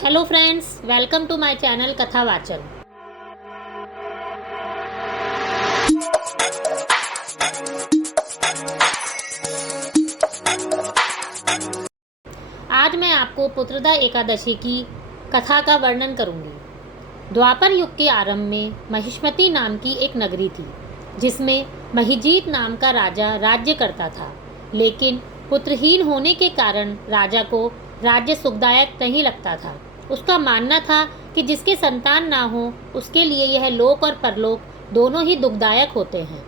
Hello friends, welcome to my channel Katha Vachan. आज मैं आपको पुत्रदा एकादशी की कथा का वर्णन करूंगी। द्वापर युग के आरंभ में महिष्मती नाम की एक नगरी थी, जिसमें महिजीत नाम का राजा राज्य करता था। लेकिन पुत्रहीन होने के कारण राजा को राज्य सुखदायक नहीं लगता था। उसका मानना था कि जिसके संतान ना हो, उसके लिए यह लोक और परलोक दोनों ही दुखदायक होते हैं।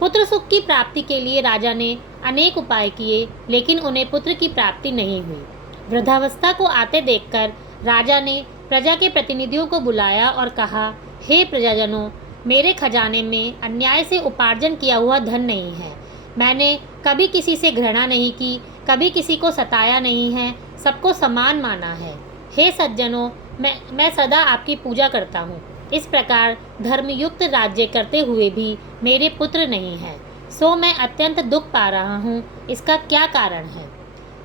पुत्र सुख की प्राप्ति के लिए राजा ने अनेक उपाय किए, लेकिन उन्हें पुत्र की प्राप्ति नहीं हुई। वृद्धावस्था को आते देखकर राजा ने प्रजा के प्रतिनिधियों को बुलाया और कहा, हे प्रजाजनों, मेरे खजाने में अन्याय से उपार्जन किया हुआ धन नहीं है। मैंने कभी किसी से घृणा नहीं की, कभी किसी को सताया नहीं है, सबको समान माना है। हे सज्जनों, मैं सदा आपकी पूजा करता हूँ। इस प्रकार धर्मयुक्त राज्य करते हुए भी मेरे पुत्र नहीं हैं, सो मैं अत्यंत दुख पा रहा हूँ। इसका क्या कारण है?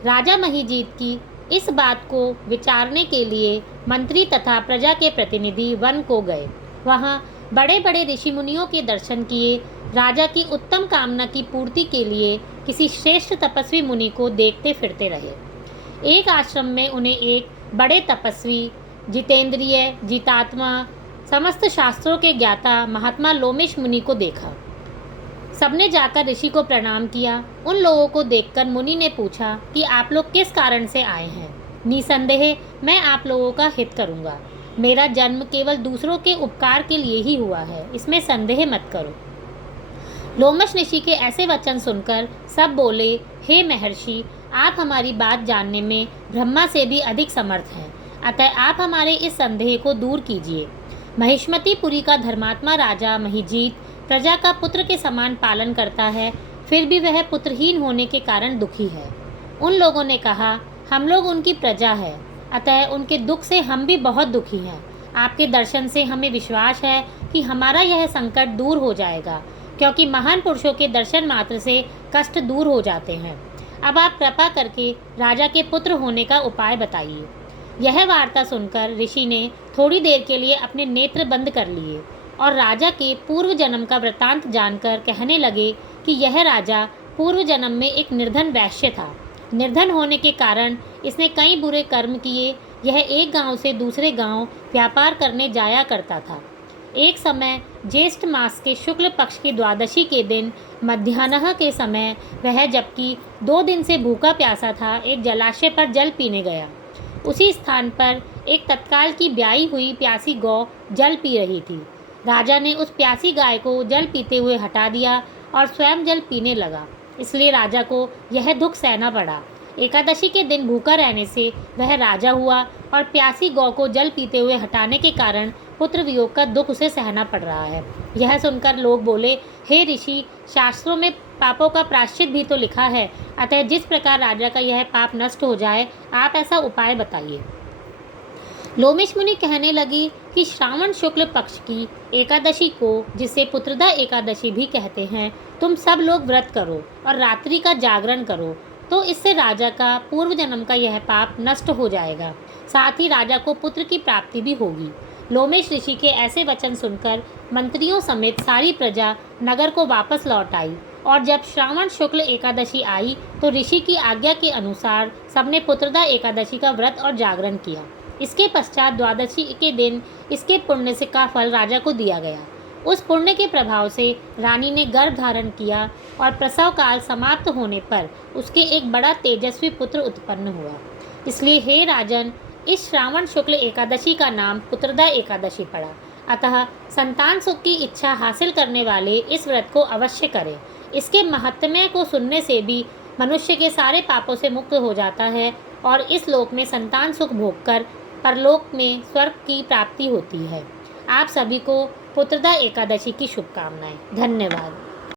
राजा महिजीत की इस बात को विचारने के लिए मंत्री तथा प्रजा के प्रतिनिधि वन को गए। वहाँ बड़े बड़े ऋषि मुनियों के दर्शन किए। राजा की उत्तम कामना की पूर्ति के लिए किसी श्रेष्ठ तपस्वी मुनि को देखते फिरते रहे। एक आश्रम में उन्हें एक बड़े तपस्वी, जितेंद्रिय, जितात्मा, समस्त शास्त्रों के ज्ञाता महात्मा लोमेश मुनि को देखा। सबने जाकर ऋषि को प्रणाम किया। उन लोगों को देखकर मुनि ने पूछा कि आप लोग किस कारण से आए हैं? निसंदेह मैं आप लोगों का हित करूंगा। मेरा जन्म केवल दूसरों के उपकार के लिए ही हुआ है, इसमें संदेह मत करो। लोमश ऋषि के ऐसे वचन सुनकर सब बोले, हे महर्षि, आप हमारी बात जानने में ब्रह्मा से भी अधिक समर्थ हैं, अतः आप हमारे इस संदेह को दूर कीजिए। महिष्मतीपुरी का धर्मात्मा राजा महिजीत प्रजा का पुत्र के समान पालन करता है, फिर भी वह पुत्रहीन होने के कारण दुखी है। उन लोगों ने कहा, हम लोग उनकी प्रजा है, अतः उनके दुख से हम भी बहुत दुखी हैं। आपके दर्शन से हमें विश्वास है कि हमारा यह संकट दूर हो जाएगा, क्योंकि महान पुरुषों के दर्शन मात्र से कष्ट दूर हो जाते हैं। अब आप कृपा करके राजा के पुत्र होने का उपाय बताइए। यह वार्ता सुनकर ऋषि ने थोड़ी देर के लिए अपने नेत्र बंद कर लिए और राजा के पूर्व जन्म का वृत्तांत जानकर कहने लगे कि यह राजा पूर्व जन्म में एक निर्धन वैश्य था। निर्धन होने के कारण इसने कई बुरे कर्म किए। यह एक गांव से दूसरे गांव व्यापार करने जाया करता था। एक समय ज्येष्ठ मास के शुक्ल पक्ष की द्वादशी के दिन मध्याह्न के समय वह, जबकि 2 दिन से भूखा प्यासा था, एक जलाशय पर जल पीने गया। उसी स्थान पर एक तत्काल की ब्याई हुई प्यासी गौ जल पी रही थी। राजा ने उस प्यासी गाय को जल पीते हुए हटा दिया और स्वयं जल पीने लगा, इसलिए राजा को यह दुख सहना पड़ा। एकादशी के दिन भूखा रहने से वह राजा हुआ और प्यासी गौ को जल पीते हुए हटाने के कारण पुत्र वियोग का दुख उसे सहना पड़ रहा है। यह सुनकर लोग बोले, हे ऋषि, शास्त्रों में पापों का प्रायश्चित भी तो लिखा है, अतः जिस प्रकार राजा का यह पाप नष्ट हो जाए, आप ऐसा उपाय बताइए। लोमेश मुनि कहने लगी कि श्रावण शुक्ल पक्ष की एकादशी को, जिसे पुत्रदा एकादशी भी कहते हैं, तुम सब लोग व्रत करो और रात्रि का जागरण करो, तो इससे राजा का पूर्व जन्म का यह पाप नष्ट हो जाएगा, साथ ही राजा को पुत्र की प्राप्ति भी होगी। लोमेश ऋषि के ऐसे वचन सुनकर मंत्रियों समेत सारी प्रजा नगर को वापस लौट आई और जब श्रावण शुक्ल एकादशी आई तो ऋषि की आज्ञा के अनुसार सबने पुत्रदा एकादशी का व्रत और जागरण किया। इसके पश्चात द्वादशी के दिन इसके पुण्य से का फल राजा को दिया गया। उस पुण्य के प्रभाव से रानी ने गर्भ धारण किया और प्रसव काल समाप्त होने पर उसके एक बड़ा तेजस्वी पुत्र उत्पन्न हुआ। इसलिए हे राजन, इस श्रावण शुक्ल एकादशी का नाम पुत्रदा एकादशी पड़ा। अतः संतान सुख की इच्छा हासिल करने वाले इस व्रत को अवश्य करें। इसके महत्म्य को सुनने से भी मनुष्य के सारे पापों से मुक्त हो जाता है और इस लोक में संतान सुख भोगकर परलोक में स्वर्ग की प्राप्ति होती है। आप सभी को पुत्रदा एकादशी की शुभकामनाएं। धन्यवाद।